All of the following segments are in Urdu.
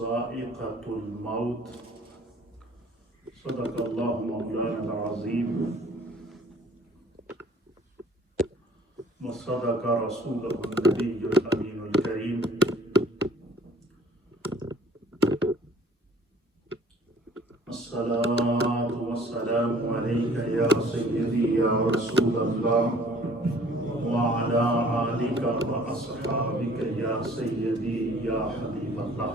ذائقة الموت صدق الله مولانا العظيم وصدق رسوله النبي الأمين الكريم الصلاة والسلام عليك يا سيدي يا رسول الله وعلى آلك وأصحابك يا سيدي يا حبيب الله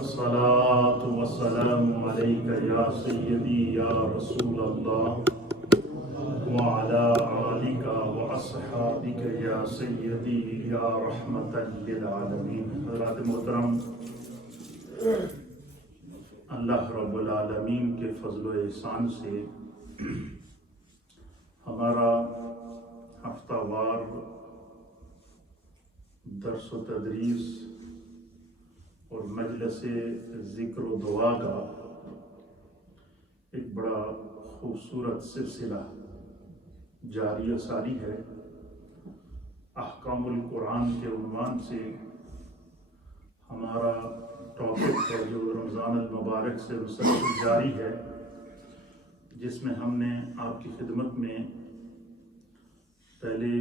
الصلاة والسلام عليك يا سيدي يا رسول الله وعلى آلك وأصحابك يا سيدي يا رحمة للعالمين. حضرات محترم، اللہ رب العالمین کے فضل و احسان سے ہمارا ہفتہ وار درس و تدریس اور مجلس ذکر و دعا کا ایک بڑا خوبصورت سلسلہ جاری و ساری ہے. احکام القرآن کے عنوان سے ہمارا ٹاپک ہے جو رمضان المبارک سے مسلسل جاری ہے، جس میں ہم نے آپ کی خدمت میں پہلے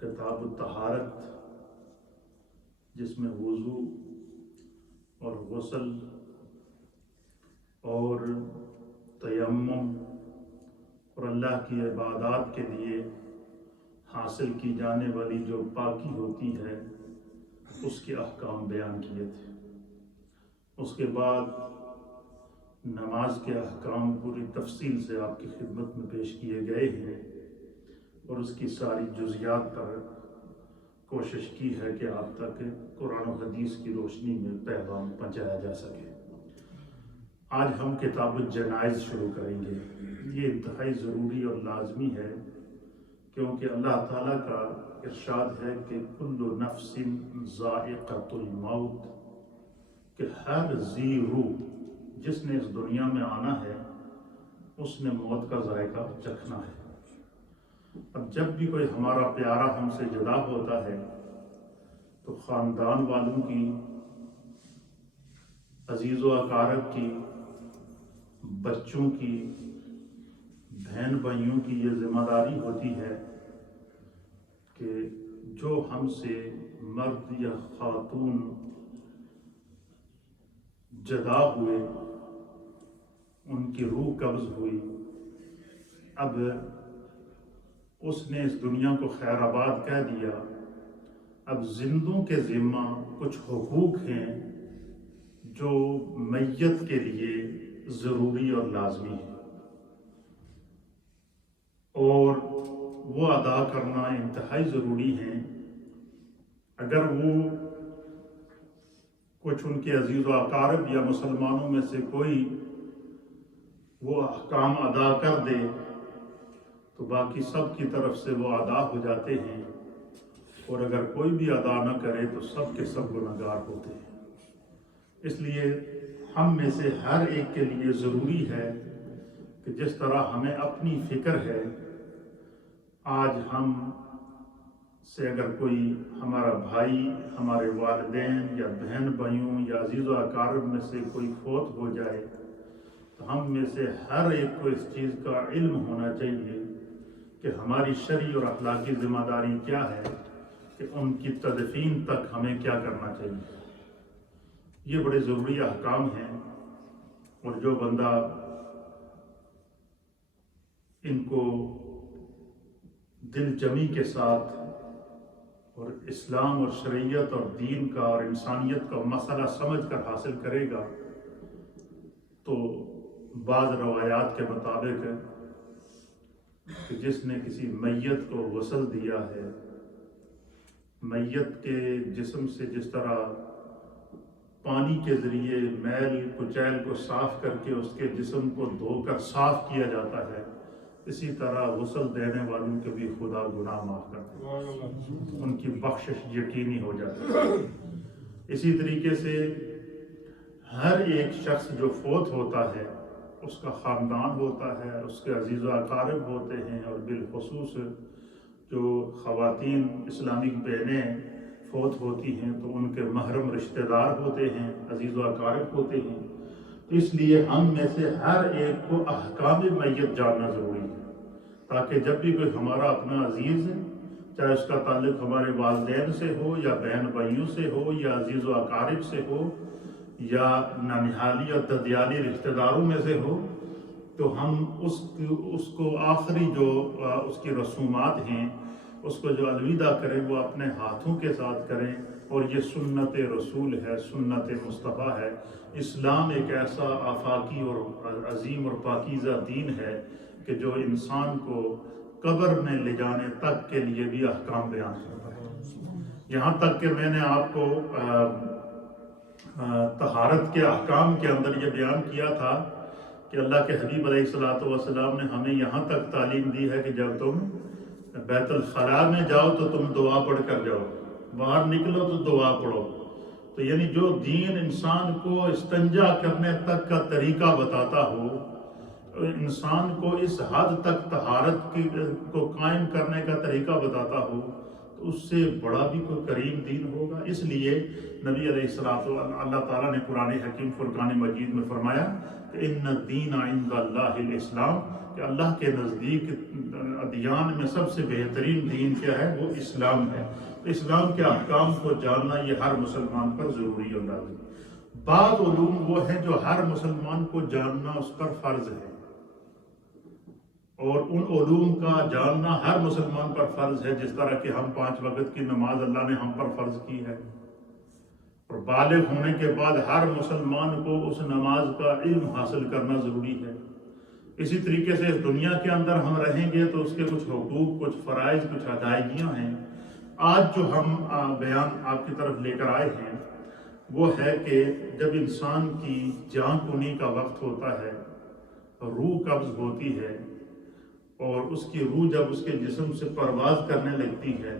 کتاب الطہارت، جس میں وضو اور غسل اور تیمم اور اللہ کی عبادات کے لیے حاصل کی جانے والی جو پاکی ہوتی ہے اس کے احکام بیان کیے تھے. اس کے بعد نماز کے احکام پوری تفصیل سے آپ کی خدمت میں پیش کیے گئے ہیں اور اس کی ساری جزیات پر کوشش کی ہے کہ آپ تک قرآن و حدیث کی روشنی میں پیغام پہنچایا جا سکے. آج ہم کتاب الجنائز شروع کریں گے. یہ انتہائی ضروری اور لازمی ہے کیونکہ اللہ تعالیٰ کا ارشاد ہے کہ کل نفس ذائقۃ الموت، کہ ہر ذی روح جس نے اس دنیا میں آنا ہے اس نے موت کا ذائقہ چکھنا ہے. اب جب بھی کوئی ہمارا پیارا ہم سے جدا ہوتا ہے تو خاندان والوں کی، عزیز و اقارب کی، بچوں کی، بہن بھائیوں کی یہ ذمہ داری ہوتی ہے کہ جو ہم سے مرد یا خاتون جدا ہوئے، ان کی روح قبض ہوئی، اب اس نے اس دنیا کو خیر آباد کہہ دیا، اب زندوں کے ذمہ کچھ حقوق ہیں جو میت کے لیے ضروری اور لازمی ہے، اور وہ ادا کرنا انتہائی ضروری ہیں. اگر وہ کچھ ان کے عزیز و اقارب یا مسلمانوں میں سے کوئی وہ احکام ادا کر دے تو باقی سب کی طرف سے وہ ادا ہو جاتے ہیں، اور اگر کوئی بھی ادا نہ کرے تو سب کے سب گنہگار ہوتے ہیں. اس لیے ہم میں سے ہر ایک کے لیے ضروری ہے کہ جس طرح ہمیں اپنی فکر ہے، آج ہم سے اگر کوئی ہمارا بھائی، ہمارے والدین یا بہن بھائیوں یا عزیز و اقارب میں سے کوئی فوت ہو جائے تو ہم میں سے ہر ایک کو اس چیز کا علم ہونا چاہیے کہ ہماری شرعی اور اخلاقی ذمہ داری کیا ہے، کہ ان کی تدفین تک ہمیں کیا کرنا چاہیے. یہ بڑے ضروری احکام ہیں، اور جو بندہ ان کو دل جمی کے ساتھ اور اسلام اور شریعت اور دین کا اور انسانیت کا مسئلہ سمجھ کر حاصل کرے گا تو بعض روایات کے مطابق کہ جس نے کسی میت کو غسل دیا ہے، میت کے جسم سے جس طرح پانی کے ذریعے میل کچیل کو صاف کر کے اس کے جسم کو دھو کر صاف کیا جاتا ہے، اسی طرح غسل دینے والوں کے بھی خدا گناہ معاف کرتے ہیں، ان کی بخشش یقینی ہو جاتی ہے. اسی طریقے سے ہر ایک شخص جو فوت ہوتا ہے اس کا خاندان ہوتا ہے، اس کے عزیز و اقارب ہوتے ہیں، اور بالخصوص جو خواتین اسلامک بہنیں فوت ہوتی ہیں تو ان کے محرم رشتہ دار ہوتے ہیں، عزیز و اقارب ہوتے ہیں، تو اس لیے ہم میں سے ہر ایک کو احکام میت جاننا ضروری ہے، تاکہ جب بھی کوئی ہمارا اپنا عزیز ہے، چاہے اس کا تعلق ہمارے والدین سے ہو یا بہن بھائیوں سے ہو یا عزیز و اقارب سے ہو یا ننہالی اور ددیالی رشتہ داروں میں سے ہو، تو ہم اس کو آخری جو اس کی رسومات ہیں، اس کو جو الوداع کریں وہ اپنے ہاتھوں کے ساتھ کریں، اور یہ سنت رسول ہے، سنت مصطفیٰ ہے۔ اسلام ایک ایسا آفاقی اور عظیم اور پاکیزہ دین ہے کہ جو انسان کو قبر میں لے جانے تک کے لیے بھی احکام بیان کرتا ہے، یہاں تک کہ میں نے آپ کو طہارت کے احکام کے اندر یہ بیان کیا تھا کہ اللہ کے حبیب علیہ الصلوۃ نے ہمیں یہاں تک تعلیم دی ہے کہ جب تم بیت الخلاء میں جاؤ تو تم دعا پڑھ کر جاؤ، باہر نکلو تو دعا پڑھو۔ تو یعنی جو دین انسان کو استنجا کرنے تک کا طریقہ بتاتا ہو، انسان کو اس حد تک طہارت کو قائم کرنے کا طریقہ بتاتا ہو، تو اس سے بڑا بھی کوئی کریم دین ہوگا۔ اس لیے نبی علیہ السلام اللہ تعالیٰ نے قرآن حکیم فرقان مجید میں فرمایا کہ ان الدین عند اللہ الاسلام، کہ اللہ کے نزدیک ادیان میں سب سے بہترین دین کیا ہے؟ وہ اسلام ہے۔ اسلام کے احکام کو جاننا یہ ہر مسلمان پر ضروری اور لازم ہے۔ بعض علوم وہ ہیں جو ہر مسلمان کو جاننا اس پر فرض ہے، اور ان علوم کا جاننا ہر مسلمان پر فرض ہے، جس طرح کہ ہم 5 وقت کی نماز اللہ نے ہم پر فرض کی ہے، اور بالغ ہونے کے بعد ہر مسلمان کو اس نماز کا علم حاصل کرنا ضروری ہے۔ اسی طریقے سے اس دنیا کے اندر ہم رہیں گے تو اس کے کچھ حقوق، کچھ فرائض، کچھ ادائیگیاں ہیں۔ آج جو ہم بیان آپ کی طرف لے کر آئے ہیں وہ ہے کہ جب انسان کی جان کنی کا وقت ہوتا ہے، روح قبض ہوتی ہے، اور اس کی روح جب اس کے جسم سے پرواز کرنے لگتی ہے،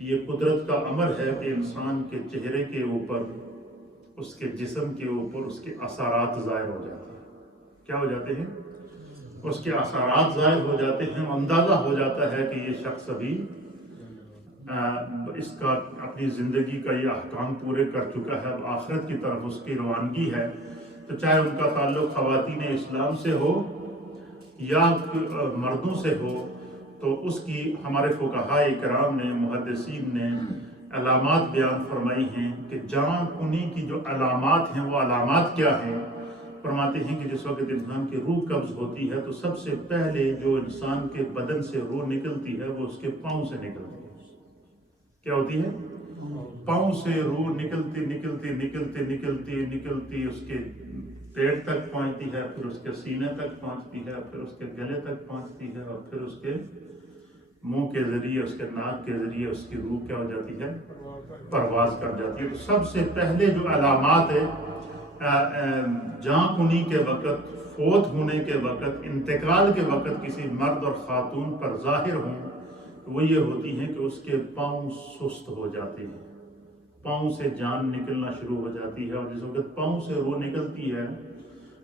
یہ قدرت کا امر ہے کہ انسان کے چہرے کے اوپر، اس کے جسم کے اوپر اس کے اثرات ظاہر ہو جاتے ہیں۔ کیا ہو جاتے ہیں؟ اس کے اثرات ظاہر ہو جاتے ہیں۔ اندازہ ہو جاتا ہے کہ یہ شخص ابھی اس کا اپنی زندگی کا یہ احکام پورے کر چکا ہے، اب آخرت کی طرف اس کی روانگی ہے۔ تو چاہے ان کا تعلق خواتین اسلام سے ہو یا مردوں سے ہو، تو اس کی ہمارے فقہاء کرام نے، محدثین نے علامات بیان فرمائی ہیں کہ جان کنی کی جو علامات ہیں وہ علامات کیا ہیں؟ فرماتے ہیں کہ جس وقت انسان کی روح قبض ہوتی ہے تو سب سے پہلے جو انسان کے بدن سے روح نکلتی ہے وہ اس کے پاؤں سے نکلتی ہے۔ کیا ہوتی ہے؟ پاؤں سے روح نکلتی نکلتی نکلتی نکلتی نکلتی اس کے پیٹ تک پہنچتی ہے، پھر اس کے سینے تک پہنچتی ہے، پھر اس کے گلے تک پہنچتی ہے، اور پھر اس کے منہ کے ذریعے، اس کے ناک کے ذریعے اس کی روح کیا ہو جاتی ہے؟ پرواز کر جاتی ہے۔ تو سب سے پہلے جو علامات ہے جان کنی کے وقت، فوت ہونے کے وقت، انتقال کے وقت کسی مرد اور خاتون پر ظاہر ہوں، وہ یہ ہوتی ہیں کہ اس کے پاؤں سست ہو جاتے ہیں، پاؤں سے جان نکلنا شروع ہو جاتی ہے، اور جس وقت پاؤں سے روح نکلتی ہے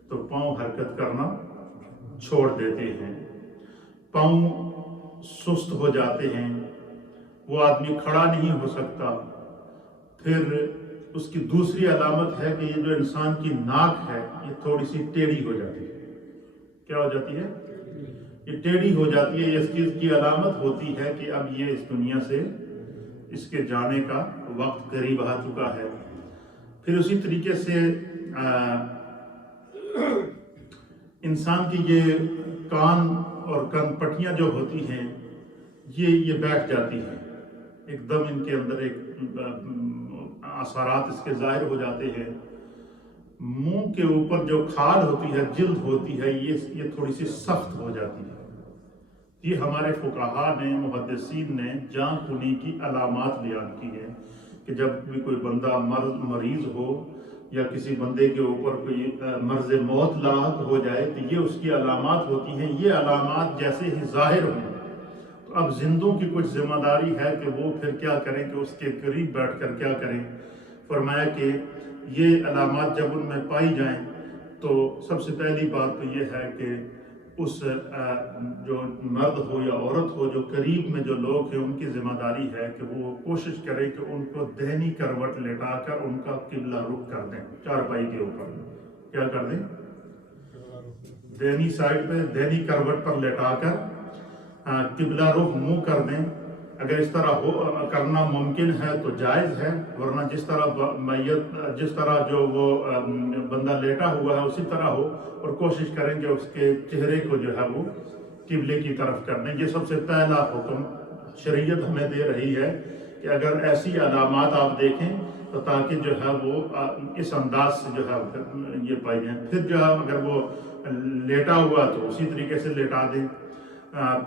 تو پاؤں حرکت کرنا چھوڑ دیتے ہیں، پاؤں سست ہو جاتے ہیں، وہ آدمی کھڑا نہیں ہو سکتا۔ پھر اس کی دوسری علامت ہے کہ یہ جو انسان کی ناک ہے یہ تھوڑی سی ٹیڑھی ہو جاتی ہے۔ کیا ہو جاتی ہے؟ یہ ٹیڑھی ہو جاتی ہے۔ یہ اس چیز کی علامت ہوتی ہے کہ اب یہ اس دنیا سے اس کے جانے کا وقت قریب آ چکا ہے۔ پھر اسی طریقے سے انسان کی یہ کان اور کان پٹیاں جو ہوتی ہیں یہ بیٹھ جاتی ہیں، ایک دم ان کے اندر ایک اثرات اس کے ظاہر ہو جاتے ہیں۔ منہ کے اوپر جو کھال ہوتی ہے، جلد ہوتی ہے، یہ تھوڑی سی سخت ہو جاتی ہے۔ یہ ہمارے فقہاء نے، محدثین نے جان کنی کی علامات بیان کی ہیں کہ جب بھی کوئی بندہ مریض ہو یا کسی بندے کے اوپر کوئی مرض موت لاحق ہو جائے تو یہ اس کی علامات ہوتی ہیں۔ یہ علامات جیسے ہی ظاہر ہوں تو اب زندوں کی کچھ ذمہ داری ہے کہ وہ پھر کیا کریں، کہ اس کے قریب بیٹھ کر کیا کریں۔ فرمایا کہ یہ علامات جب ان میں پائی جائیں تو سب سے پہلی بات تو یہ ہے کہ اس جو مرد ہو یا عورت ہو جو قریب میں جو لوگ ہیں ان کی ذمہ داری ہے کہ وہ کوشش کرے کہ ان کو دہنی کروٹ لٹا کر ان کا قبلہ رخ کر دیں، چارپائی کے اوپر کیا کر دیں، دہنی سائڈ پہ دہنی کروٹ پر لٹا کر قبلہ رخ منہ کر دیں۔ اگر اس طرح کرنا ممکن ہے تو جائز ہے، ورنہ جس طرح جو وہ بندہ لیٹا ہوا ہے اسی طرح ہو، اور کوشش کریں کہ اس کے چہرے کو جو ہے وہ قبلے کی طرف کر دیں۔ یہ سب سے پہلا حکم شریعت ہمیں دے رہی ہے کہ اگر ایسی علامات آپ دیکھیں تو تاکہ جو ہے وہ اس انداز سے جو ہے یہ پائی جائیں۔ پھر جو ہے اگر وہ لیٹا ہوا تو اسی طریقے سے لیٹا دیں۔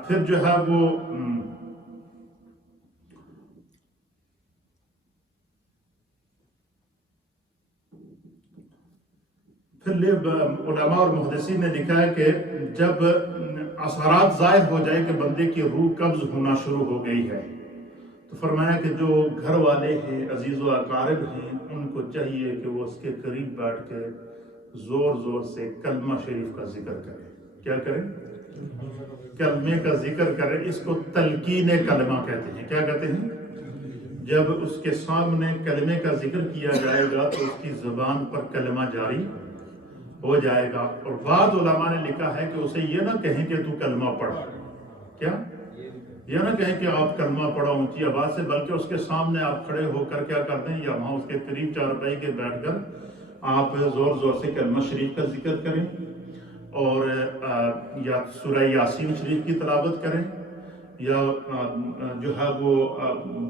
پھر جو ہے وہ علماء اور محدثین نے لکھا ہے کہ جب اثرات ظاہر ہو جائے کہ بندے کی روح قبض ہونا شروع ہو گئی ہے تو فرمایا کہ جو گھر والے ہیں، عزیز و اقارب ہیں، ان کو چاہیے کہ وہ اس کے قریب بیٹھ کے زور زور سے کلمہ شریف کا ذکر کریں۔ کیا کریں؟ کلمے کا ذکر کریں۔ اس کو تلقین کلمہ کہتے ہیں۔ کیا کہتے ہیں؟ جب اس کے سامنے کلمے کا ذکر کیا جائے گا تو اس کی زبان پر کلمہ جاری ہو جائے گا۔ اور بعض علماء نے لکھا ہے کہ اسے یہ نہ کہیں کہ تو کلمہ پڑھ، کیا یہ نہ کہیں کہ آپ کلمہ پڑھو اونچی آواز سے، بلکہ اس کے سامنے آپ کھڑے ہو کر کیا کرتے ہیں، یا وہاں اس کے قریب چارپائی کے بیٹھ کر آپ زور زور سے کلمہ شریف کا ذکر کریں، اور یا سورہ یاسین شریف کی تلاوت کریں، یا جو ہے وہ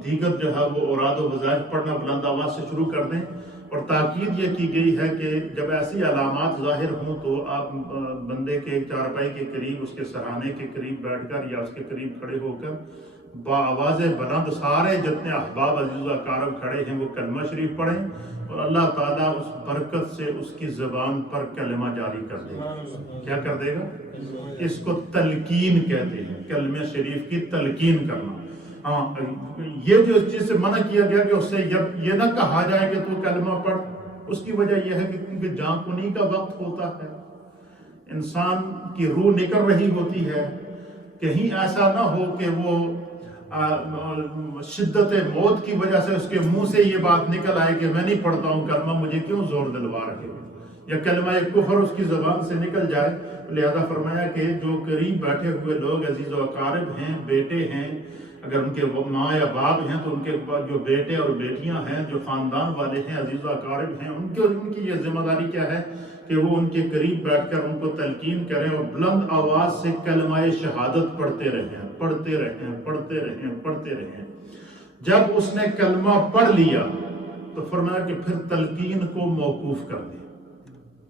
دیگر جو ہے وہ اوراد و وظائف پڑھنا بلند آواز سے شروع کر دیں۔ اور تاکید یہ کی گئی ہے کہ جب ایسی علامات ظاہر ہوں تو آپ بندے کے چارپائی کے قریب، اس کے سرہانے کے قریب بیٹھ کر یا اس کے قریب کھڑے ہو کر بآواز بلند سارے جتنے احباب عزیز و اقارب کھڑے ہیں وہ کلمہ شریف پڑھیں، اور اللہ تعالیٰ اس برکت سے اس کی زبان پر کلمہ جاری کر دے گا۔ کیا کر دے گا؟ اس کو تلقین کہتے ہیں، کلمہ شریف کی تلقین کرنا۔ یہ جو اس چیز سے منع کیا گیا کہ اس سے یہ نہ کہا جائے کہ تو کلمہ پڑھ، اس کی وجہ یہ ہے کہ کیونکہ جان کنی کا وقت ہوتا ہے، انسان کی روح نکل رہی ہوتی ہے، کہیں ایسا نہ ہو کہ وہ شدت موت کی وجہ سے اس کے منہ سے یہ بات نکل آئے کہ میں نہیں پڑھتا ہوں کلمہ، مجھے کیوں زور دلوا رہے ہو، یا کلمہ کفر اس کی زبان سے نکل جائے۔ لہذا فرمایا کہ جو قریب بیٹھے ہوئے لوگ عزیز و اقارب ہیں، بیٹے ہیں، اگر ان کے ماں یا باپ ہیں تو ان کے جو بیٹے اور بیٹیاں ہیں، جو خاندان والے ہیں، عزیز و اقارب ہیں، ان کی یہ ذمہ داری کیا ہے کہ وہ ان کے قریب بیٹھ کر ان کو تلقین کریں اور بلند آواز سے کلمہ شہادت پڑھتے رہیں، پڑھتے رہیں، پڑھتے رہیں، پڑھتے رہیں۔ جب اس نے کلمہ پڑھ لیا تو فرمایا کہ پھر تلقین کو موقوف کر دیں۔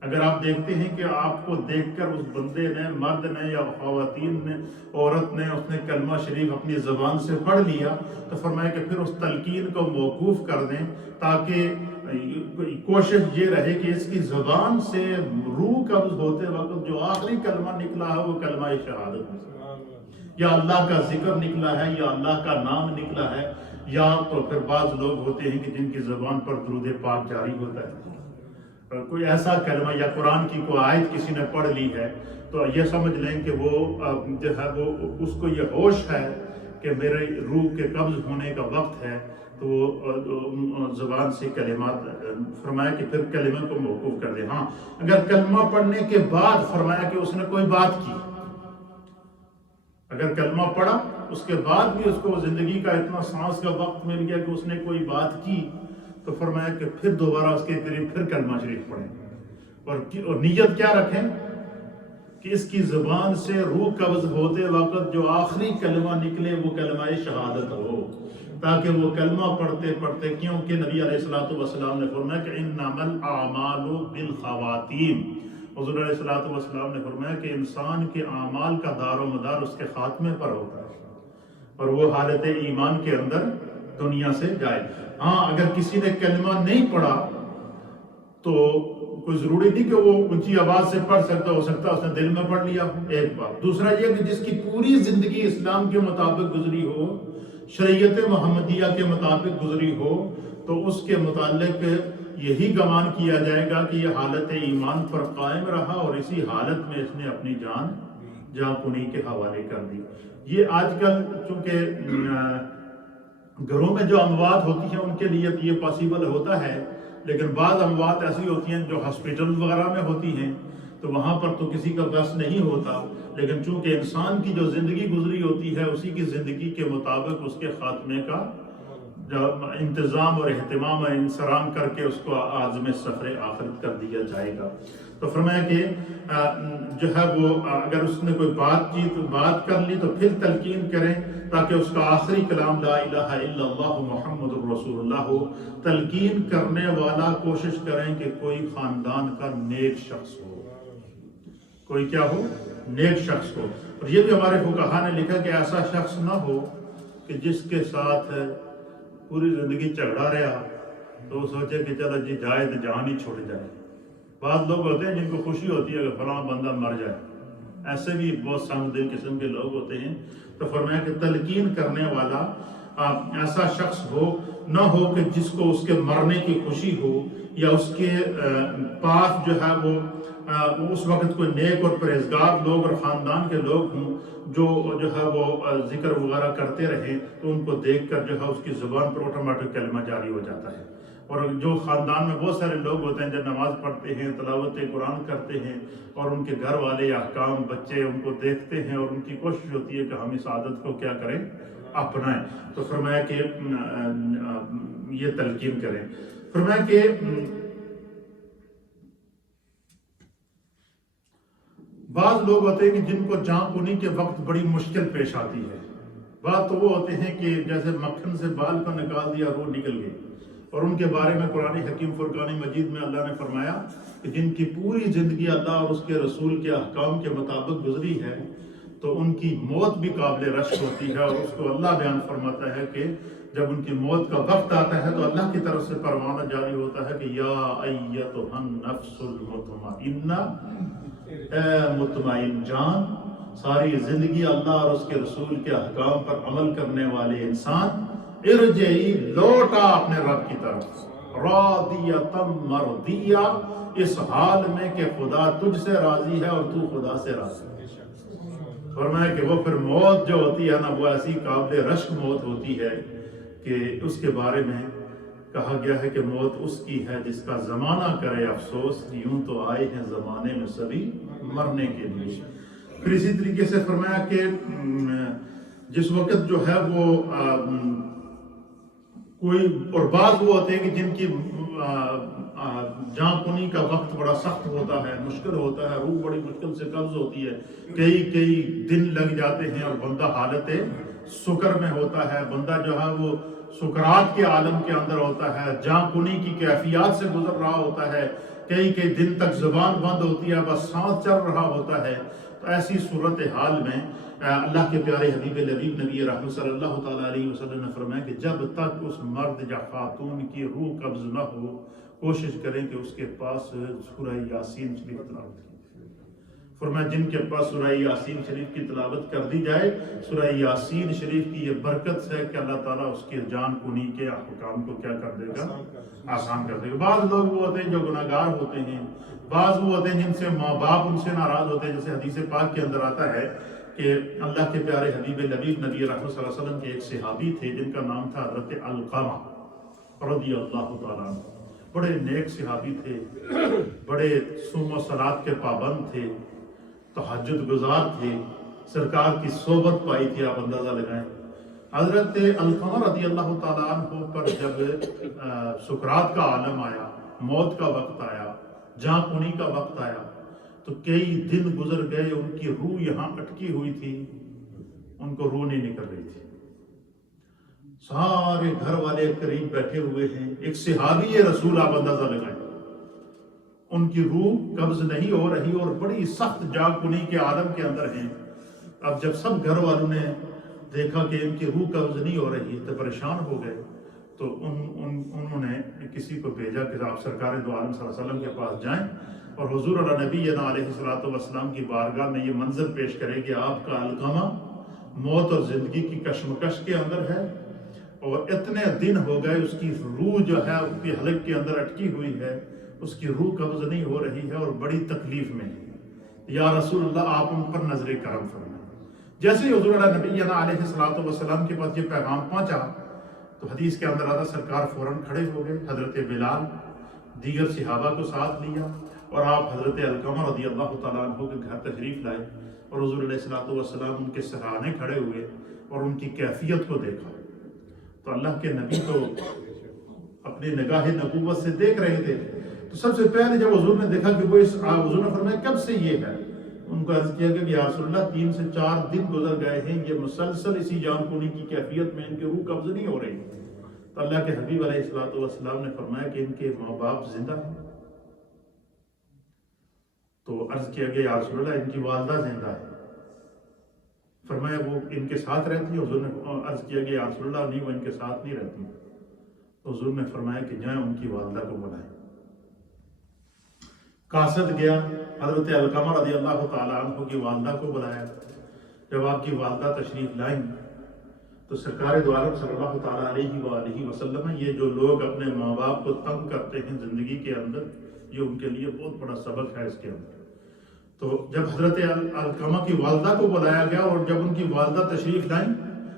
اگر آپ دیکھتے ہیں کہ آپ کو دیکھ کر اس بندے نے، مرد نے یا خواتین نے، عورت نے، اس نے کلمہ شریف اپنی زبان سے پڑھ لیا تو فرمایا کہ پھر اس تلقین کو موقوف کر دیں، تاکہ کوشش یہ رہے کہ اس کی زبان سے روح قبض ہوتے وقت جو آخری کلمہ نکلا ہے وہ کلمہ شہادت ہے، یا اللہ کا ذکر نکلا ہے، یا اللہ کا نام نکلا ہے، یا تو پھر بعض لوگ ہوتے ہیں کہ جن کی زبان پر درود پاک جاری ہوتا ہے، کوئی ایسا کلمہ یا قرآن کی کوئی آیت کسی نے پڑھ لی ہے تو یہ سمجھ لیں کہ وہ جو ہے وہ اس کو یہ ہوش ہے کہ میرے روح کے قبض ہونے کا وقت ہے، تو وہ زبان سے کلمات فرمایا کہ پھر کلمہ کو موقوف کر دے۔ ہاں اگر کلمہ پڑھنے کے بعد فرمایا کہ اس نے کوئی بات کی، اگر کلمہ پڑھا اس کے بعد بھی اس کو زندگی کا اتنا سانس کا وقت مل گیا کہ اس نے کوئی بات کی، تو فرمایا کہ پھر دوبارہ اس کے قریب پھر کلمہ شریف پڑھیں، اور نیت کیا رکھیں کہ اس کی زبان سے روح قبض ہوتے وقت جو آخری کلمہ نکلے وہ کلمہ شہادت ہو، تاکہ وہ کلمہ پڑھتے پڑھتے، کیونکہ نبی علیہ السلام نے فرمایا کہ انما الاعمال بالخواتیم، حضور علیہ السلام نے فرمایا کہ انسان کے اعمال کا دار و مدار اس کے خاتمے پر ہوتا ہے، اور وہ حالت ایمان کے اندر دنیا سے جائے۔ ہاں اگر کسی نے کلمہ نہیں پڑھا تو کوئی ضروری نہیں کہ وہ اونچی آواز سے پڑھ سکتا، ہو سکتا اس نے دل میں پڑھ لیا، ایک بات۔ دوسرا یہ کہ جس کی پوری زندگی اسلام کے مطابق گزری ہو، شریعت محمدیہ کے مطابق گزری ہو، تو اس کے متعلق یہی گمان کیا جائے گا کہ یہ حالت ایمان پر قائم رہا اور اسی حالت میں اس نے اپنی جان جاں کنی کے حوالے کر دی۔ یہ آج کل چونکہ گھروں میں جو اموات ہوتی ہیں ان کے لیے یہ پاسبل ہوتا ہے، لیکن بعض اموات ایسی ہوتی ہیں جو ہاسپٹل وغیرہ میں ہوتی ہیں تو وہاں پر تو کسی کا بس نہیں ہوتا، لیکن چونکہ انسان کی جو زندگی گزری ہوتی ہے اسی کی زندگی کے مطابق اس کے خاتمے کا انتظام اور اہتمام اور انصرام کر کے اس کو عازم سفر آخرت کر دیا جائے گا۔ تو فرمایا کہ جو ہے وہ اگر اس نے کوئی بات کر لی تو پھر تلقین کریں تاکہ اس کا آخری کلام لا الہ الا اللہ محمد الرسول اللہ ہو۔ تلقین کرنے والا کوشش کریں کہ کوئی خاندان کا نیک شخص ہو، کوئی کیا ہو، نیک شخص ہو۔ اور یہ بھی ہمارے فقہا نے لکھا کہ ایسا شخص نہ ہو کہ جس کے ساتھ پوری زندگی جھگڑا رہا تو سوچے کہ چلو جی جائے تو جان ہی چھوڑ جائے۔ بعض لوگ ہوتے ہیں جن کو خوشی ہوتی ہے کہ فلاں بندہ مر جائے، ایسے بھی بہت سنگ دل قسم کے لوگ ہوتے ہیں۔ تو فرمایا کہ تلقین کرنے والا ایسا شخص نہ ہو کہ جس کو اس کے مرنے کی خوشی ہو، یا اس کے پاس جو ہے وہ اس وقت کوئی نیک اور پرہیزگار لوگ اور خاندان کے لوگ ہوں جو ہے وہ ذکر وغیرہ کرتے رہیں تو ان کو دیکھ کر جو ہے اس کی زبان پر آٹومیٹک کلمہ جاری ہو جاتا ہے۔ اور جو خاندان میں بہت سارے لوگ ہوتے ہیں جو نماز پڑھتے ہیں، تلاوت قرآن کرتے ہیں، اور ان کے گھر والے احکام بچے ان کو دیکھتے ہیں اور ان کی کوشش ہوتی ہے کہ ہم اس عادت کو کیا کریں، اپنائیں، تو فرمایا کہ یہ تلقین کریں۔ فرمایا کہ بعض لوگ ہوتے ہیں کہ جن کو جاں کنی کے وقت بڑی مشکل پیش آتی ہے۔ بعض تو وہ ہوتے ہیں کہ جیسے مکھن سے بال کو نکال دیا روح نکل گئی، اور ان کے بارے میں قرآن حکیم فرقان مجید میں اللہ نے فرمایا کہ جن کی پوری زندگی اللہ اور اس کے رسول کے احکام کے مطابق گزری ہے تو ان کی موت بھی قابل رشک ہوتی ہے، اور اس کو اللہ بیان فرماتا ہے کہ جب ان کی موت کا وقت آتا ہے تو اللہ کی طرف سے پروانہ جاری ہوتا ہے کہ یا ایتھا النفس المطمئنہ، اے مطمئن جان، ساری زندگی اللہ اور اس کے رسول کے احکام پر عمل کرنے والے انسان، ارجعی، لوٹا اپنے رب کی طرف، راضیۃ مرضیہ، اس حال میں کہ خدا تجھ سے راضی ہے اور تو خدا سے راضی ہے۔ فرمایا کہ وہ پھر موت جو ہوتی ہے نا وہ ایسی قابل رشک موت ہوتی ہے کہ اس کے بارے میں کہا گیا ہے کہ موت اس کی ہے جس کا زمانہ کرے افسوس، یوں تو آئے ہیں زمانے میں سبھی مرنے کے لیے۔ پھر اسی طریقے سے فرمایا کہ جس وقت جو ہے وہ کوئی اور بعض وہ ہوتے ہیں کہ جن کی جاں کنی کا وقت بڑا سخت ہوتا ہے، مشکل ہوتا ہے، روح بڑی مشکل سے قبض ہوتی ہے، کئی دن لگ جاتے ہیں اور بندہ حالت سکر میں ہوتا ہے، بندہ جو ہے وہ سکرات کے عالم کے اندر ہوتا ہے، جاں کنی کی کیفیات سے گزر رہا ہوتا ہے، کئی دن تک زبان بند ہوتی ہے، بس سانس چل رہا ہوتا ہے۔ تو ایسی صورتحال میں اللہ کے پیارے حبیب لبیب نبی رحمت صلی اللہ تعالیٰ علیہ وسلم نے فرمایا کہ جب تک اس مرد یا خاتون کی روح قبض نہ ہو کوشش کریں کہ اس کے پاس سورہ یاسین شریف تلاوت کی۔ فرمایا جن کے پاس سورہ یاسین شریف کی تلاوت کر دی جائے، سورہ یاسین شریف کی یہ برکت ہے کہ اللہ تعالیٰ اس کے جان کنی کے احکام کو کیا کر دے گا، آسان کر دے گا۔ بعض لوگ وہ ہوتے ہیں جو گناہگار ہوتے ہیں، بعض وہ ہوتے ہیں جن سے ماں باپ ان سے ناراض ہوتے ہیں، جیسے حدیث پاک کے اندر آتا ہے کہ اللہ کے پیارے حبیب لبیب نبی رحمت صلی اللہ علیہ وسلم کے ایک صحابی تھے جن کا نام تھا حضرت علقمہ رضی اللہ تعالیٰ عنہ۔ بڑے نیک صحابی تھے، بڑے صوم و صلات کے پابند تھے، تہجد گزار تھے، سرکار کی صحبت پائی تھی، آپ اندازہ لگائیں۔ حضرت علقمہ رضی اللہ تعالیٰ عنہ پر جب سکرات کا عالم آیا، موت کا وقت آیا، جاں کنی کا وقت آیا، تو کئی دن گزر گئے، ان کی روح یہاں اٹکی ہوئی تھی، ان کو روح نہیں نکل رہی تھی۔ سارے گھر والے قریب بیٹھے ہوئے ہیں، ایک صحابی رسول، آپ اندازہ لگائیں، ان کی روح قبض نہیں ہو رہی اور بڑی سخت جاں کنی کے عالم کے اندر ہیں۔ اب جب سب گھر والوں نے دیکھا کہ ان کی روح قبض نہیں ہو رہی تو پریشان ہو گئے، تو انہوں نے کسی کو بھیجا کہ آپ سرکار دو عالم صلی اللہ علیہ وسلم کے پاس جائیں اور حضور علیہ نبی علیہ الصلوۃ والسلام کی بارگاہ میں یہ منظر پیش کرے کہ آپ کا علقمہ موت اور زندگی کی کشمکش کے اندر ہے، اور اتنے دن ہو گئے اس کی روح جو ہے اس کی حلق کے اندر اٹکی ہوئی ہے، اس کی روح قبض نہیں ہو رہی ہے اور بڑی تکلیف میں ہے۔ یا رسول اللہ آپ ان پر نظر کرم فرمائیں۔ جیسے ہی حضور نبینا علیہ الصلوۃ والسلام کے پاس یہ پیغام پہنچا تو حدیث کے اندر آتا سرکار فوراً کھڑے ہو گئے، حضرت بلال دیگر صحابہ کو ساتھ لیا اور آپ حضرت علقمہ رضی اللہ تعالیٰ عنہ کے گھر تشریف لائے اور حضور علیہ الصلوۃ والسلام ان کے سرانے کھڑے ہوئے اور ان کی کیفیت کو دیکھا تو اللہ کے نبی تو اپنی نگاہ نبوت سے دیکھ رہے تھے، تو سب سے پہلے جب حضور نے دیکھا کہ وہ حضور نے فرمایا کب سے یہ ہے، ان کو عرض کیا کہ یا رسول اللہ 3 سے 4 دن گزر گئے ہیں، یہ مسلسل اسی جان کنی کی کیفیت میں ان کی روح قبض نہیں ہو رہی۔ تو اللہ کے حبیب علیہ الصلوۃ والسلام نے فرمایا کہ ان کے ماں باپ زندہ ہیں؟ تو عرض کیا گیا یا رسول اللہ ان کی والدہ زندہ ہے۔ فرمایا وہ ان کے ساتھ رہتی ہیں؟ حضور نے عرض کیا گیا یا رسول اللہ نہیں، وہ ان کے ساتھ نہیں رہتی۔ حضور نے فرمایا کہ جائیں ان کی والدہ کو بلائیں۔ قاصد گیا، حضرت علقمہ رضی اللہ تعالیٰ عنہ کی والدہ کو بلایا۔ جب آپ کی والدہ تشریف لائیں تو سرکار دو عالم صلی اللہ تعالیٰ علیہ وآلہ وسلم، یہ جو لوگ اپنے ماں باپ کو تنگ کرتے ہیں زندگی کے اندر، یہ ان کے لیے بہت بڑا سبق ہے اس کے اندر۔ تو جب حضرت علقمہ کی والدہ کو بلایا گیا اور جب ان کی والدہ تشریف لائیں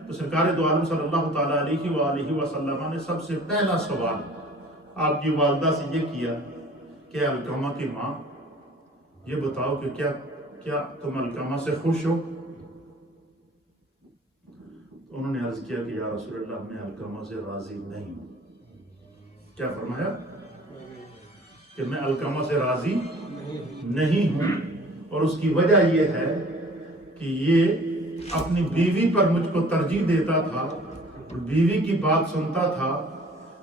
تو سرکار دو عالم صلی اللہ تعالیٰ علیہ وآلہ وسلم نے سب سے پہلا سوال آپ کی والدہ سے یہ کیا کہ علقمہ کی ماں یہ بتاؤ کہ کیا تم علقمہ سے خوش ہو؟ انہوں نے عرض کیا کہ یا رسول اللہ میں علقمہ سے راضی نہیں ہوں۔ کیا فرمایا؟ کہ میں علقمہ سے راضی نہیں ہوں، اور اس کی وجہ یہ ہے کہ یہ اپنی بیوی پر مجھ کو ترجیح دیتا تھا، بیوی کی بات سنتا تھا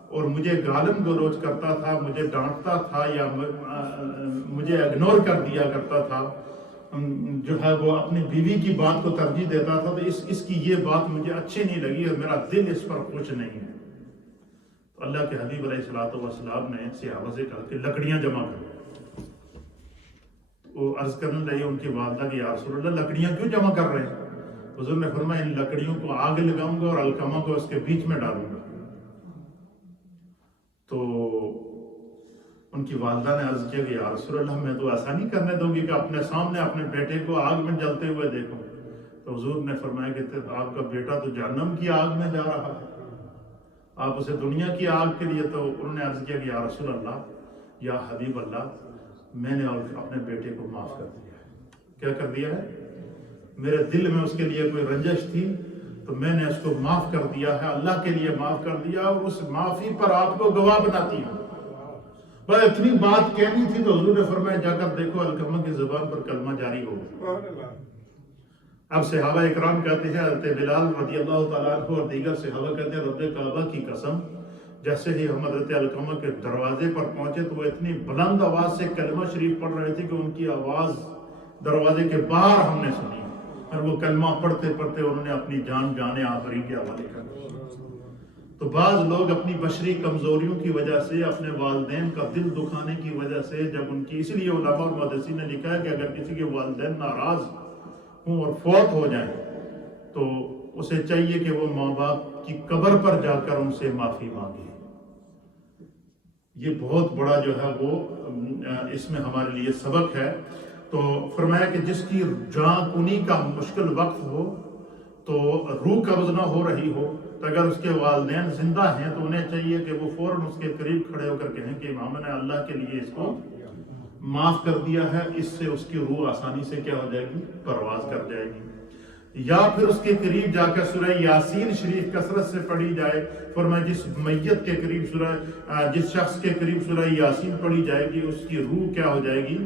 اور مجھے گالم گلوچ کرتا تھا، مجھے ڈانٹتا تھا یا مجھے اگنور کر دیا کرتا تھا، جو ہے وہ اپنی بیوی کی بات کو ترجیح دیتا تھا، تو اس کی یہ بات مجھے اچھی نہیں لگی اور میرا دل اس پر خوش نہیں ہے۔ تو اللہ کے حبیب علیہ الصلوۃ والسلام نے صحابہ سے کہا کہ لکڑیاں جمع کرو۔ وہ عرض کرنے لگے ان کی والدہ کہ یا رسول اللہ لکڑیاں کیوں جمع کر رہے ہیں؟ حضور نے فرمایا ان لکڑیوں کو آگ لگاؤں گا اور علقمہ کو اس کے بیچ میں ڈالوں گا۔ تو ان کی والدہ نے عرض کیا کہ یا رسول اللہ میں تو ایسا نہیں کرنے دوں گی کہ اپنے سامنے اپنے بیٹے کو آگ میں جلتے ہوئے دیکھوں۔ تو حضور نے فرمایا کہ آپ کا بیٹا تو جہنم کی آگ میں جا رہا ہے، آپ اسے دنیا کی آگ کے لیے۔ تو انہوں نے عرض کیا کہ یا رسول اللہ یا حبیب اللہ میں نے اپنے بیٹے کو معاف کر دیا ہے۔ کیا کر دیا ہے؟ میرے دل میں اس کے لیے کوئی رنجش تھی تو میں نے اس کو معاف کر دیا ہے، اللہ کے لیے معاف کر دیا، اور اس معافی پر آپ کو گواہ بناتی ہوں۔ بس اتنی بات کہنی تھی تو حضور نے فرمایا جا کر دیکھو علقمہ کی زبان پر کلمہ جاری ہو گیا۔ اب صحابہ اکرام کہتے ہیں، حضرت بلال رضی اللہ تعالیٰ عنہ اور دیگر صحابہ کہتے ہیں رب کعبہ کی قسم جیسے ہی ہم حضرت علقمہ کے دروازے پر پہنچے تو وہ اتنی بلند آواز سے کلمہ شریف پڑھ رہے تھے کہ ان کی آواز دروازے کے باہر ہم نے سنی، اور وہ کلمہ پڑھتے پڑھتے انہوں نے اپنی جان آخری کے حوالے کر دی۔ تو بعض لوگ اپنی بشری کمزوریوں کی وجہ سے، اپنے والدین کا دل دکھانے کی وجہ سے، جب ان کی، اس لیے علماء اور محدثین نے لکھا ہے کہ اگر کسی کے والدین ناراض ہوں اور فوت ہو جائیں تو اسے چاہیے کہ وہ ماں باپ کی قبر پر جا کر ان سے معافی مانگے۔ یہ بہت بڑا جو ہے وہ اس میں ہمارے لیے سبق ہے۔ تو فرمایا کہ جس کی جان کنی کا مشکل وقت ہو تو روح قبض نہ ہو رہی ہو، تو اگر اس کے والدین زندہ ہیں تو انہیں چاہیے کہ وہ فوراً اس کے قریب کھڑے ہو کر کہیں کہ امام نے اللہ کے لیے اس کو معاف کر دیا ہے، اس سے اس کی روح آسانی سے کیا ہو جائے گی؟ پرواز کر جائے گی۔ یا پھر اس کے قریب جا کر سورہ یاسین شریف کثرت سے پڑھی جائے۔ فرمایا جس میت کے قریب جس شخص کے قریب سورہ یاسین پڑھی جائے گی اس کی روح کیا ہو جائے گی؟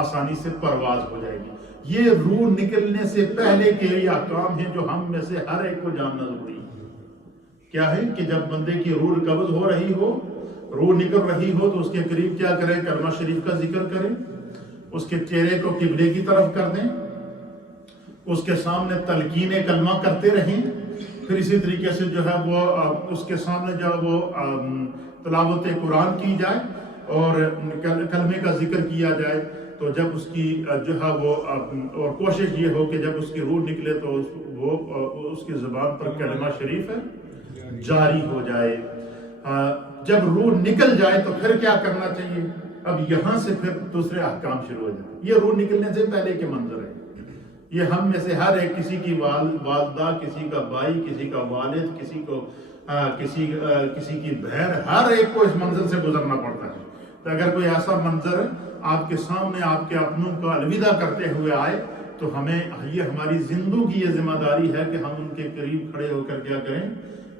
آسانی سے پرواز ہو جائے گی۔ یہ روح نکلنے سے پہلے کے یہ احکام ہیں جو ہم میں سے ہر ایک کو جاننا ضروری ہے۔ کیا ہے کہ جب بندے کی روح قبض ہو رہی ہو، روح نکل رہی ہو، تو اس کے قریب کیا کریں؟ کلمہ شریف کا ذکر کریں، اس کے چہرے کو قبلے کی طرف کر دیں، اس کے سامنے تلقین کلمہ کرتے رہیں، پھر اسی طریقے سے جو ہے وہ اس کے سامنے جو وہ تلاوت قرآن کی جائے اور کلمے کا ذکر کیا جائے۔ تو جب اس کی جو ہے وہ اور کوشش یہ ہو کہ جب اس کی روح نکلے تو وہ اس کی زبان پر کلمہ شریف جاری ہو جائے۔ جب روح نکل جائے تو پھر کیا کرنا چاہیے؟ اب یہاں سے پھر دوسرے احکام شروع ہو جاتے ہیں. یہ روح نکلنے سے پہلے کے منظر ہے. یہ ہم میں سے ہر ایک، کسی کی والدہ، کسی کا بھائی، کسی کا والد، کسی کی بہن، ہر ایک کو اس منظر سے گزرنا پڑتا ہے. تو اگر کوئی ایسا منظر آپ کے سامنے آپ کے اپنوں کا الوداع کرتے ہوئے آئے تو ہمیں یہ ہماری زندگی کی یہ ذمہ داری ہے کہ ہم ان کے قریب کھڑے ہو کر کیا کریں،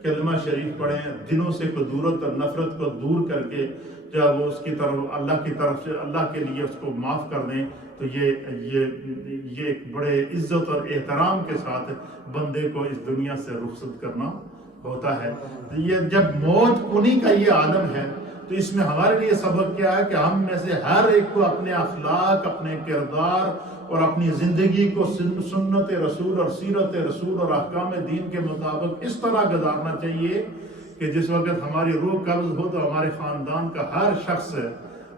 کلمہ شریف پڑھیں، دلوں سے قدورت اور نفرت کو دور کر کے جب وہ اس کی طرف اللہ کی طرف سے اللہ کے لیے اس کو معاف کر دیں تو یہ ایک بڑے عزت اور احترام کے ساتھ بندے کو اس دنیا سے رخصت کرنا ہوتا ہے. یہ جب موت انہی کا یہ عالم ہے تو اس میں ہمارے لیے سبق کیا ہے کہ ہم میں سے ہر ایک کو اپنے اخلاق، اپنے کردار اور اپنی زندگی کو سنت رسول اور سیرت رسول اور احکام دین کے مطابق اس طرح گزارنا چاہیے کہ جس وقت ہماری روح قبض ہو تو ہمارے خاندان کا ہر شخص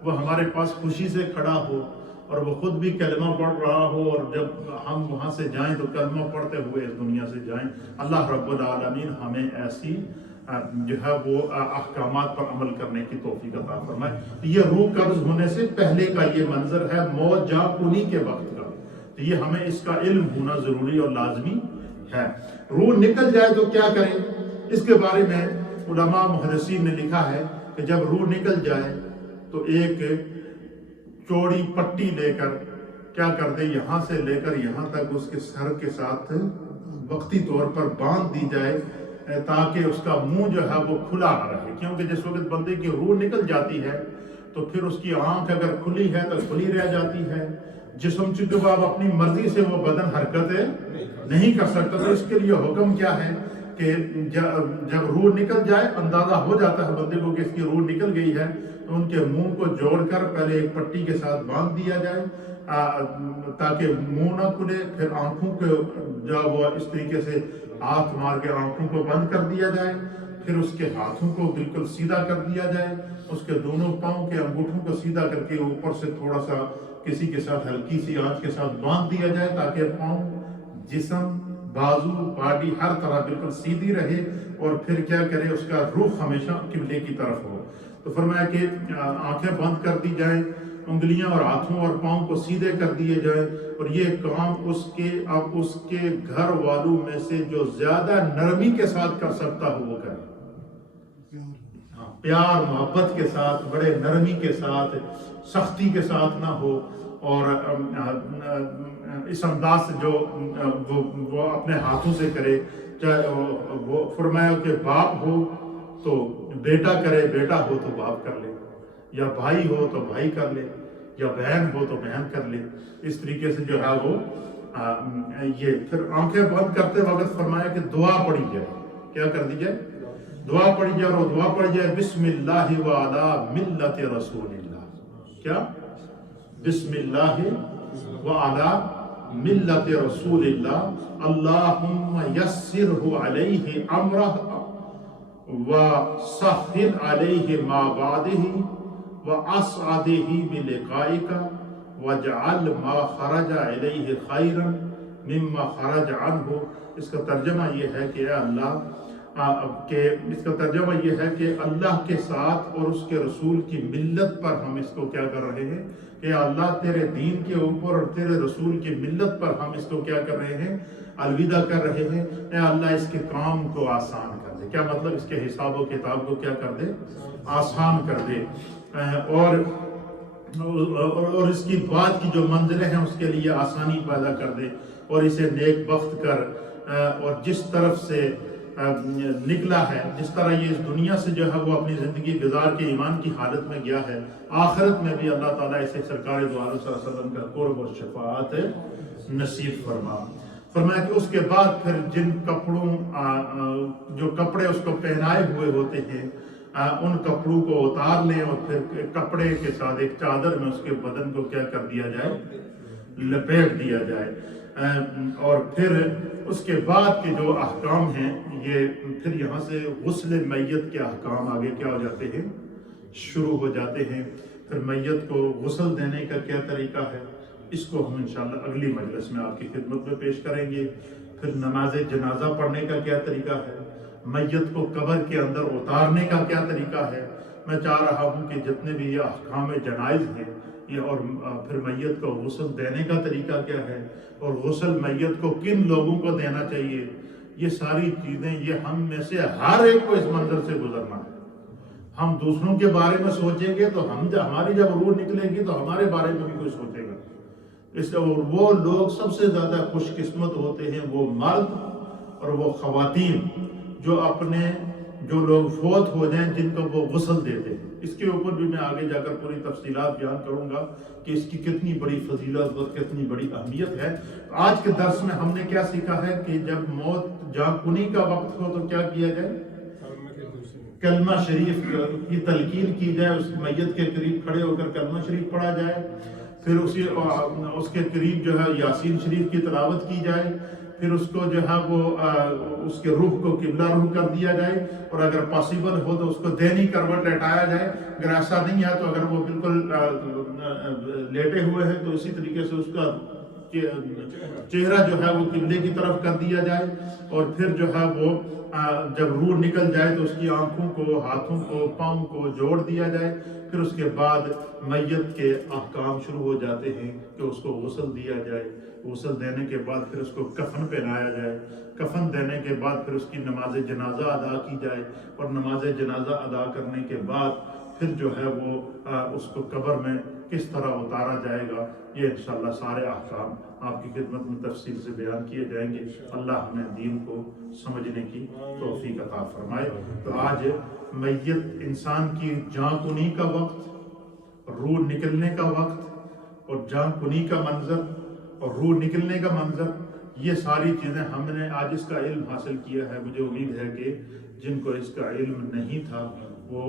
وہ ہمارے پاس خوشی سے کھڑا ہو اور وہ خود بھی کلمہ پڑھ رہا ہو، اور جب ہم وہاں سے جائیں تو کلمہ پڑھتے ہوئے اس دنیا سے جائیں. اللہ رب العالمین ہمیں ایسی جو ہے وہ احکامات پر عمل کرنے کی توفیق عطا فرمائے. یہ روح قبض ہونے سے پہلے کا یہ منظر ہے، موت جا کنی کے وقت کا. تو یہ ہمیں اس کا علم ہونا ضروری اور لازمی ہے. روح نکل جائے تو کیا کریں، اس کے بارے میں علماء محدثین نے لکھا ہے کہ جب روح نکل جائے تو ایک چوڑی پٹی لے کر کیا کر دے، یہاں سے لے کر یہاں تک اس کے سر کے ساتھ وقتی طور پر باندھ دی جائے تاکہ اس کا منہ جو ہے وہ کھلا نہ رہے. کیونکہ جس وقت بندے کی روح نکل جاتی ہے تو پھر اس کی آنکھ اگر کھلی ہے تو کھلی رہ جاتی ہے. جسم چونکہ وہ اپنی مرضی سے وہ بدن حرکتیں نہیں کر سکتا، تو اس کے لیے حکم کیا ہے کہ جب روح نکل جائے اندازہ ہو جاتا ہے بندے کو کہ اس کی روح نکل گئی ہے تو ان کے منہ کو جوڑ کر پہلے ایک پٹی کے ساتھ باندھ دیا جائے تاکہ منہ نہ کھلے. پھر آنکھوں کو جب وہ اس طریقے سے ہاتھ مار کے آنکھوں کو بند کر دیا جائے، پھر اس کے ہاتھوں کو بالکل سیدھا کر دیا جائے، اس کے دونوں پاؤں کے انگوٹھوں کو سیدھا کر کے اوپر سے تھوڑا سا کسی کے ساتھ ہلکی سی آنچ کے ساتھ باندھ دیا جائے تاکہ پاؤں، جسم، بازو، باڈی ہر طرح بالکل سیدھی رہے، اور پھر کیا کرے اس کا رخ ہمیشہ قبلے کی طرف ہو. تو فرمایا کہ آنکھیں بند کر دی جائیں، انگلیاں اور ہاتھوں اور پاؤں کو سیدھے کر دیے جائیں، اور یہ کام اس کے گھر والوں میں سے جو زیادہ نرمی کے ساتھ کر سکتا ہو وہ کرے. پیار محبت کے ساتھ، بڑے نرمی کے ساتھ، سختی کے ساتھ نہ ہو، اور اس انداز سے جو وہ اپنے ہاتھوں سے کرے. چاہے وہ فرمایا کہ باپ ہو تو بیٹا کرے، بیٹا ہو تو باپ کر لے، یا بھائی ہو تو بھائی کر لے، یا بہن ہو تو بہن کر لے. اس طریقے سے جو ہے وہ یہ پھر آنکھیں بند کرتے وقت فرمایا کہ دعا پڑھی جائے. کیا کر دی جائے؟ دعا پڑھی جائے، اور دعا پڑھی جائے بسم اللہ وعلی ملت رسول اللہ. کیا؟ بسم اللہ وعلی ملت رسول اللہ، اللہم یسرہ علیہ امرہ وسہل علیہ ما بعدہ واسعدہ بلقائک واجعل ما خرج علیہ خیرا مما خرج عنہ. اس کا ترجمہ یہ ہے کہ اے اللہ اس کا ترجمہ یہ ہے کہ اللہ کے ساتھ اور اس کے رسول کی ملت پر ہم اس کو کیا کر رہے ہیں کہ اللہ تیرے دین کے اوپر اور تیرے رسول کی ملت پر ہم اس کو کیا کر رہے ہیں، الوداع کر رہے ہیں. اے اللہ اس کے کام کو آسان کر دے. کیا مطلب؟ اس کے حساب و کتاب کو کیا کر دے، آسان کر دے، اور اس کی بعد کی جو منزلیں ہیں اس کے لیے آسانی پیدا کر دے، اور اسے نیک بخت کر، اور جس طرف سے نکلا ہے، جس طرح یہ اس دنیا سے جو ہے وہ اپنی زندگی گزار کے ایمان کی حالت میں گیا ہے، آخرت میں بھی اللہ تعالیٰ اسے سرکار دو عالم صلی اللہ علیہ وسلم کا قرب اور شفاعت نصیب فرمایا کہ اس کے بعد پھر جن کپڑوں جو کپڑے اس کو پہنائے ہوئے ہوتے ہیں ان کپڑوں کو اتار لیں، اور پھر کپڑے کے ساتھ ایک چادر میں اس کے بدن کو کیا کر دیا جائے، لپیٹ دیا جائے. اور پھر اس کے بعد کے جو احکام ہیں یہ پھر یہاں سے غسل میت کے احکام آگے کیا ہو جاتے ہیں، شروع ہو جاتے ہیں. پھر میت کو غسل دینے کا کیا طریقہ ہے اس کو ہم انشاءاللہ اگلی مجلس میں آپ کی خدمت میں پیش کریں گے. پھر نماز جنازہ پڑھنے کا کیا طریقہ ہے، میت کو قبر کے اندر اتارنے کا کیا طریقہ ہے، میں چاہ رہا ہوں کہ جتنے بھی یہ احکام جنائز ہیں یہ، اور پھر میت کو غسل دینے کا طریقہ کیا ہے، اور غسل میت کو کن لوگوں کو دینا چاہیے، یہ ساری چیزیں یہ ہم میں سے ہر ایک کو اس منظر سے گزرنا ہے۔ ہم دوسروں کے بارے میں سوچیں گے تو ہماری جب روح نکلے گی تو ہمارے بارے میں بھی کوئی سوچے گا۔ اس اور وہ لوگ سب سے زیادہ خوش قسمت ہوتے ہیں وہ مرد اور وہ خواتین جو لوگ فوت ہو جائیں جن کو وہ غسل دیتے ہیں۔ اس کے اوپر بھی میں آگے جا کر پوری تفصیلات بیان کروں گا کہ اس کی کتنی بڑی فضیلت اور کتنی بڑی اہمیت ہے۔ آج کے درس میں ہم نے کیا سیکھا ہے کہ جب موت جاں کنی کا وقت ہو تو کیا کیا جائے؟ کلمہ شریف کی تلقین کی جائے، اس میت کے قریب کھڑے ہو کر کلمہ شریف پڑھا جائے، پھر اس کے قریب جو ہے یاسین شریف کی تلاوت کی جائے، پھر اس کو جو ہے وہ اس کے روح کو قبلہ روح کر دیا جائے، اور اگر پاسبل ہو تو اس کو دینی کروٹ لٹایا جائے، اگر ایسا نہیں ہے تو اگر وہ بالکل لیٹے ہوئے ہیں تو اسی طریقے سے اس کا چہرہ جو ہے وہ قبلے کی طرف کر دیا جائے، اور پھر جو ہے وہ جب روح نکل جائے تو اس کی آنکھوں کو، ہاتھوں کو، پاؤں کو جوڑ دیا جائے۔ پھر اس کے بعد میت کے احکام شروع ہو جاتے ہیں کہ اس کو غسل دیا جائے، غسل دینے کے بعد پھر اس کو کفن پہنایا جائے، کفن دینے کے بعد پھر اس کی نماز جنازہ ادا کی جائے، اور نماز جنازہ ادا کرنے کے بعد پھر جو ہے وہ اس کو قبر میں کس طرح اتارا جائے گا، یہ انشاءاللہ سارے احکام آپ کی خدمت میں تفصیل سے بیان کیے جائیں گے۔ اللہ ہمیں دین کو سمجھنے کی توفیق عطا فرمائے۔ تو آج میت انسان کی جاں کنی کا وقت، روح نکلنے کا وقت، اور جاں کنی کا منظر اور روح نکلنے کا منظر، یہ ساری چیزیں ہم نے آج اس کا علم حاصل کیا ہے۔ مجھے امید ہے کہ جن کو اس کا علم نہیں تھا وہ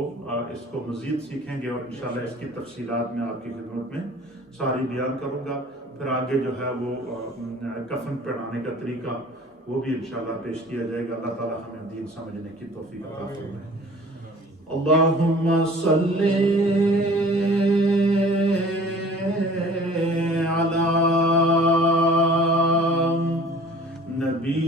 اس کو مزید سیکھیں گے، اور انشاءاللہ اس کی تفصیلات میں آپ کی خدمت میں ساری بیان کروں گا۔ پھر آگے جو ہے وہ کفن پہنانے کا طریقہ وہ بھی انشاءاللہ پیش کیا جائے گا۔ اللہ تعالی ہمیں دین سمجھنے کی توفیق عطا فرمائے۔ اللہم صلی علی نبی